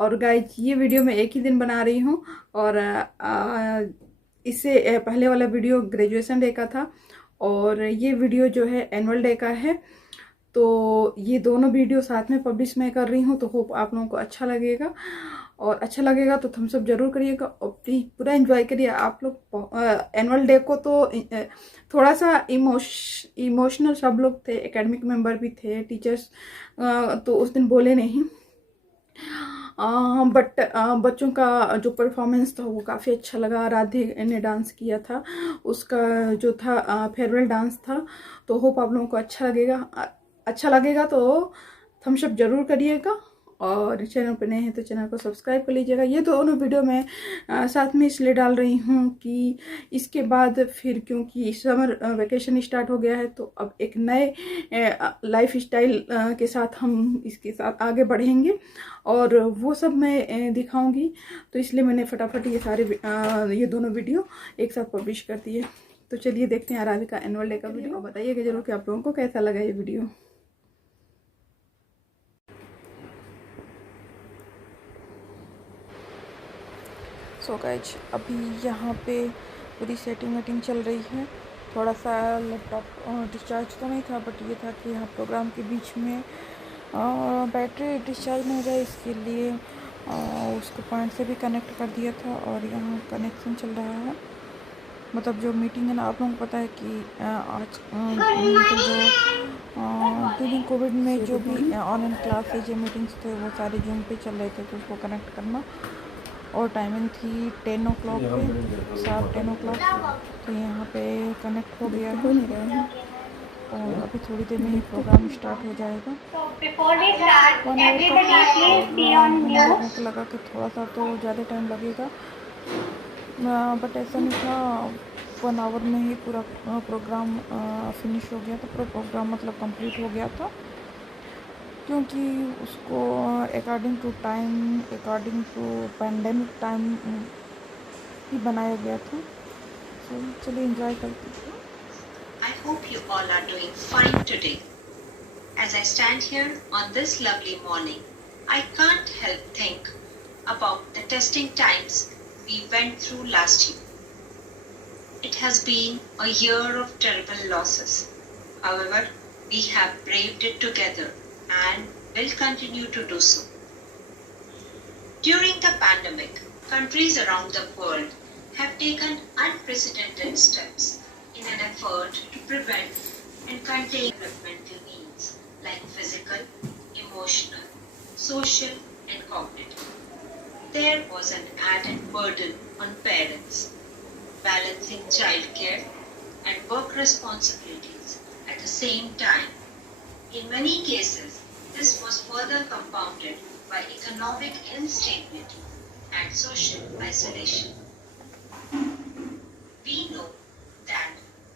और गाइज ये वीडियो मैं एक ही दिन बना रही हूँ। और इससे पहले वाला वीडियो ग्रेजुएशन डे का था और ये वीडियो जो है एनुअल डे का है। तो ये दोनों वीडियो साथ में पब्लिश मैं कर रही हूँ, तो होप आप लोगों को अच्छा लगेगा। और अच्छा लगेगा तो थम्स अप जरूर करिएगा और प्लीज पूरा एंजॉय करिए आप लोग। एनुअल डे को तो थोड़ा सा इमोशनल सब लोग थे, एकेडमिक मेंबर भी थे, टीचर्स तो उस दिन बोले नहीं। बट बच्चों का जो परफॉर्मेंस था वो काफ़ी अच्छा लगा। राधे ने डांस किया था, उसका जो था फेयरवेल डांस था। तो होप आप लोगों को अच्छा लगेगा। अच्छा लगेगा तो थम्स अप जरूर करिएगा और चैनल पर नए हैं तो चैनल को सब्सक्राइब कर लीजिएगा। ये दोनों वीडियो मैं साथ में इसलिए डाल रही हूँ कि इसके बाद फिर क्योंकि समर वेकेशन स्टार्ट हो गया है तो अब एक नए लाइफ स्टाइल के साथ हम इसके साथ आगे बढ़ेंगे और वो सब मैं दिखाऊंगी। तो इसलिए मैंने फटाफट ये सारे ये दोनों वीडियो एक साथ पब्लिश कर दिए। तो चलिए देखते हैं आराध्या का एनुअल डे का वीडियो। बताइएगा जरूर कि आप लोगों को कैसा लगा ये वीडियो। सो गाइज अभी यहाँ पे पूरी सेटिंग वेटिंग चल रही है। थोड़ा सा लैपटॉप डिस्चार्ज तो नहीं था, बट ये था कि यहाँ प्रोग्राम के बीच में बैटरी डिस्चार्ज नहीं हो जाए, इसके लिए उसको पॉइंट से भी कनेक्ट कर दिया था और यहाँ कनेक्शन चल रहा है। मतलब जो मीटिंग है ना, आप लोगों को पता है कि आज मतलब जो ड्यूरिंग कोविड में जो भी ऑनलाइन क्लासेज या मीटिंग्स थे वो सारे जूम पे चल रहे थे, तो उसको कनेक्ट करना। और टाइमिंग थी 10 ओ क्लॉक पे, शार्प 10 ओ क्लॉक। तो यहाँ पे कनेक्ट हो गया है और अभी थोड़ी देर में ही प्रोग्राम स्टार्ट हो जाएगा। मुझे लगा कि थोड़ा सा तो ज़्यादा टाइम लगेगा, बट ऐसा नहीं था। 1 आवर में ही पूरा प्रोग्राम फिनिश हो गया था। पूरा प्रोग्राम मतलब कंप्लीट हो गया था, क्योंकि उसको according to time, according to pandemic time ही बनाया गया था। तो चलिए एंजॉय करते हैं। I hope you all are doing fine today. As I stand here on this lovely morning, I can't help think about the testing times we went through last year. It has been a year of terrible losses. However, we have braved it together and will continue to do so. During the pandemic, countries around the world have taken unprecedented steps in an effort to prevent and contain developmental needs like physical, emotional, social, and cognitive. There was an added burden on parents, balancing childcare and work responsibilities at the same time. In many cases, this was further compounded by economic instability and social isolation. We know that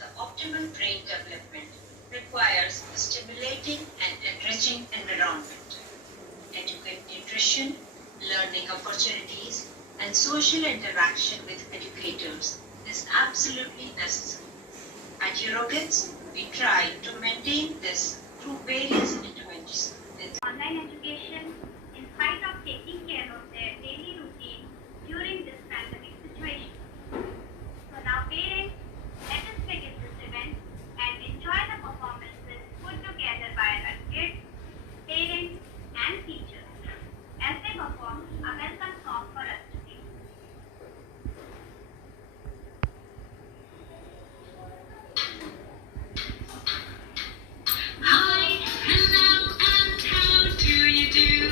the optimal brain development requires a stimulating and enriching environment. Adequate nutrition, learning opportunities, and social interaction with educators is absolutely necessary. At Eurogets, we try to maintain this through various interventions. Online education, in spite of taking care of their daily routine during this pandemic situation. So now parents, let us begin this event and enjoy the performances put together by our kids, parents and teachers as they perform a welcome song for us today. Hi, hello, and how do you do?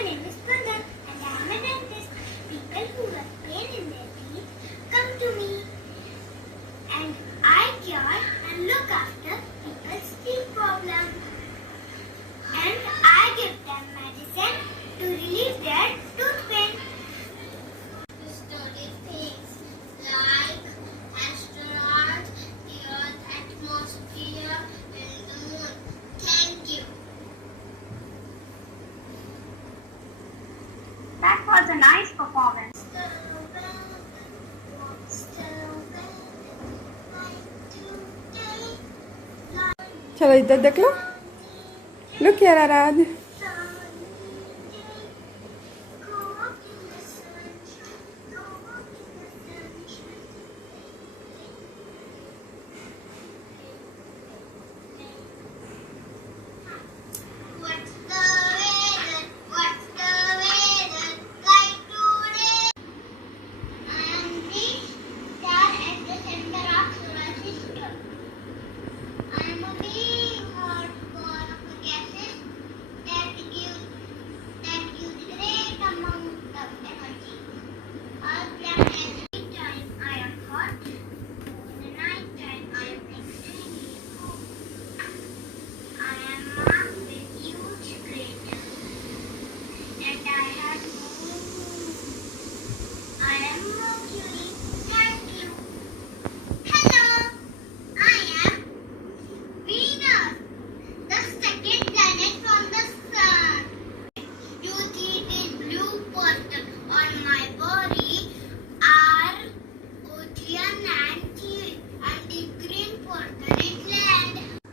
My name is Kundan and I am a dentist. People who have pain in their teeth come to me and I cure and look after people's teeth problem. And I give them medicine to relieve their tooth pain. We study things like astronauts, the Earth's atmosphere, and the moon. Thank you. That was a nice performance. चलो इधर देख लो. Look here, Arad.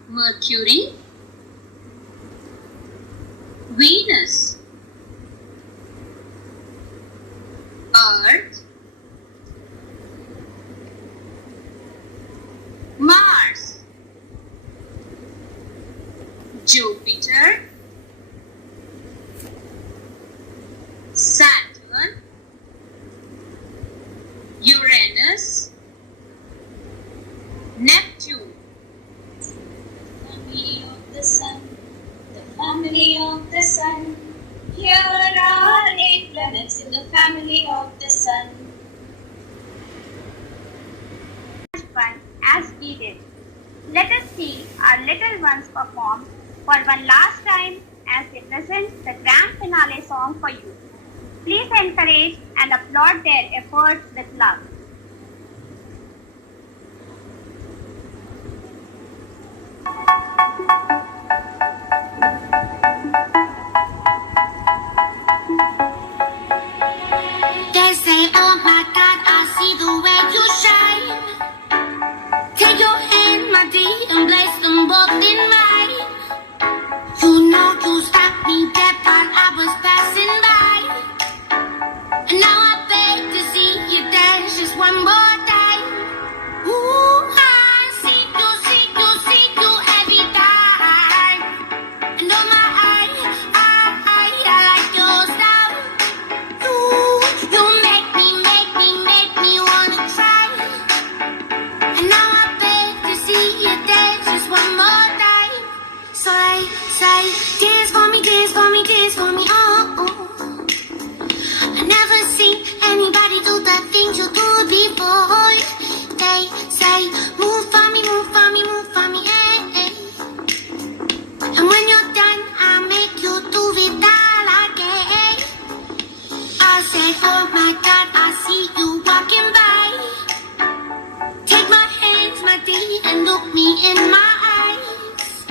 Mercury, Venus, Earth, Mars, Jupiter, Saturn, Uranus, Neptune. Family of the Sun, the family of the Sun. Here are 8 planets in the family of the Sun. Fun as we did. Let us see our little ones perform for one last time as they present the grand finale song for you. Please encourage and applaud their efforts with love. They say, oh my God, I see the way you shine. Take your hand, my dear, and place them both in mine. You know you stopped me dead while I was passing by. And now I beg to see you dance just one more time. Ooh, I see you every time. And oh my, I like your style. You make me wanna try. And now I beg to see you dance just one more time. So I say, dance for me, dance for me, dance for me, oh, oh. I never seen anybody do the things you do before. They say, move for me, move for me, move for me, eh, eh. And when you're done, I'll make you do it all again. I said, oh my God, I see you walking by. Take my hands, my dear, and look me in my eyes.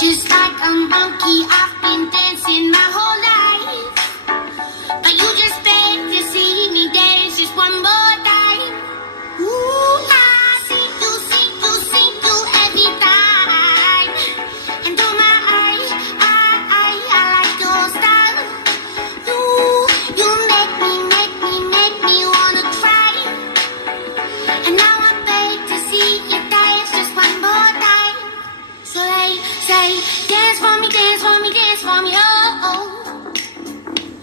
Just like a monkey, I've been dancing my whole life. But you just beg to see me dance just one more time. Ooh, I see you every time. And oh my, I like your style. You make me wanna cry. And now I beg to see you dance just one more time. So they say, dance for me, dance for me, dance for me, oh, oh.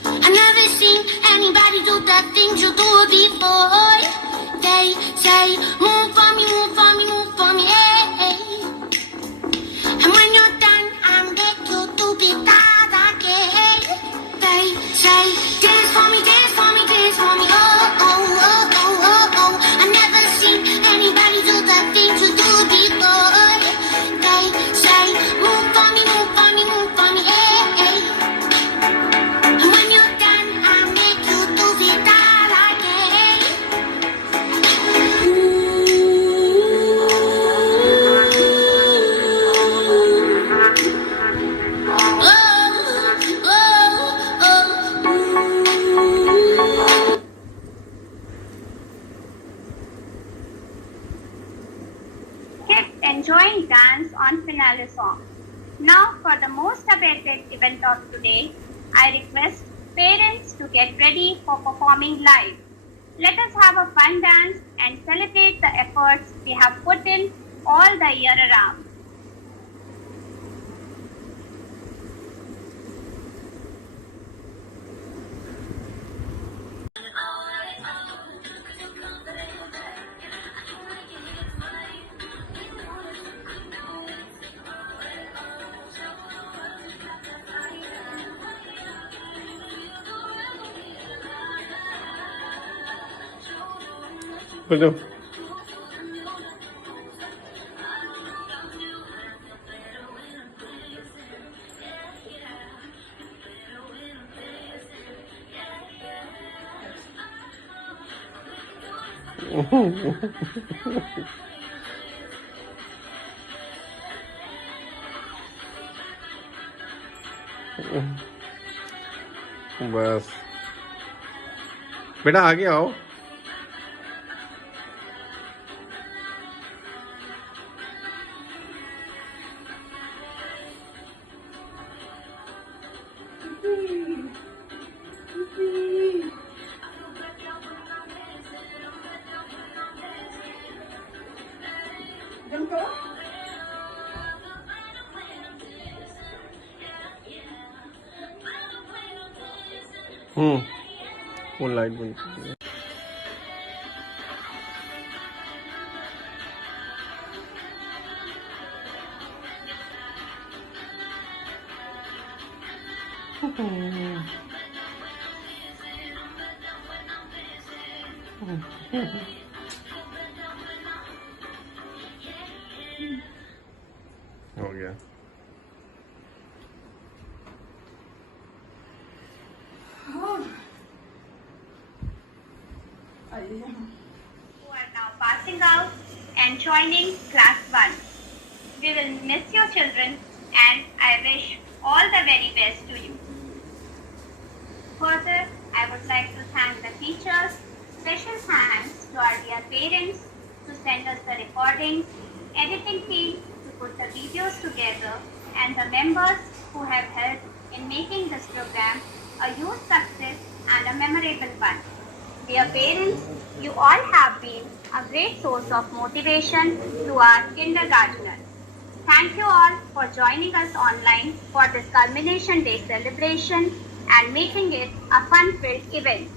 I never seen anybody do the things you do before. They say, move for me, move for me, move for me, eh, eh. And when you're done, I'll make you do it all again. They on finale song. Now for the most awaited event of today, I request parents to get ready for performing live. Let us have a fun dance and celebrate the efforts we have put in all the year around. बोलो बस बेटा आगे आओ वो light बंद कर दिया। हो गया Who are now passing out and joining class 1. We will miss your children and I wish all the very best to you. Further, I would like to thank the teachers. Special thanks to our dear parents to send us the recordings, editing team to put the videos together, and the members who have helped in making this program a huge success and a memorable one. Dear parents, you all have been a great source of motivation to our kindergartners. Thank you all for joining us online for this Culmination Day celebration and making it a fun-filled event.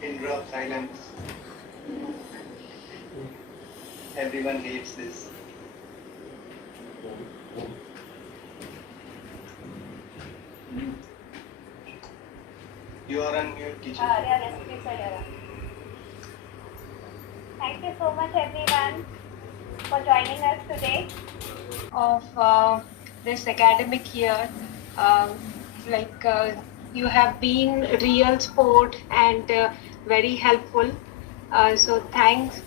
Pin drop silence. Everyone hates this. You are on mute, teacher. Thank you so much everyone for joining us today. Of this academic year. You have been real sport and very helpful. So thanks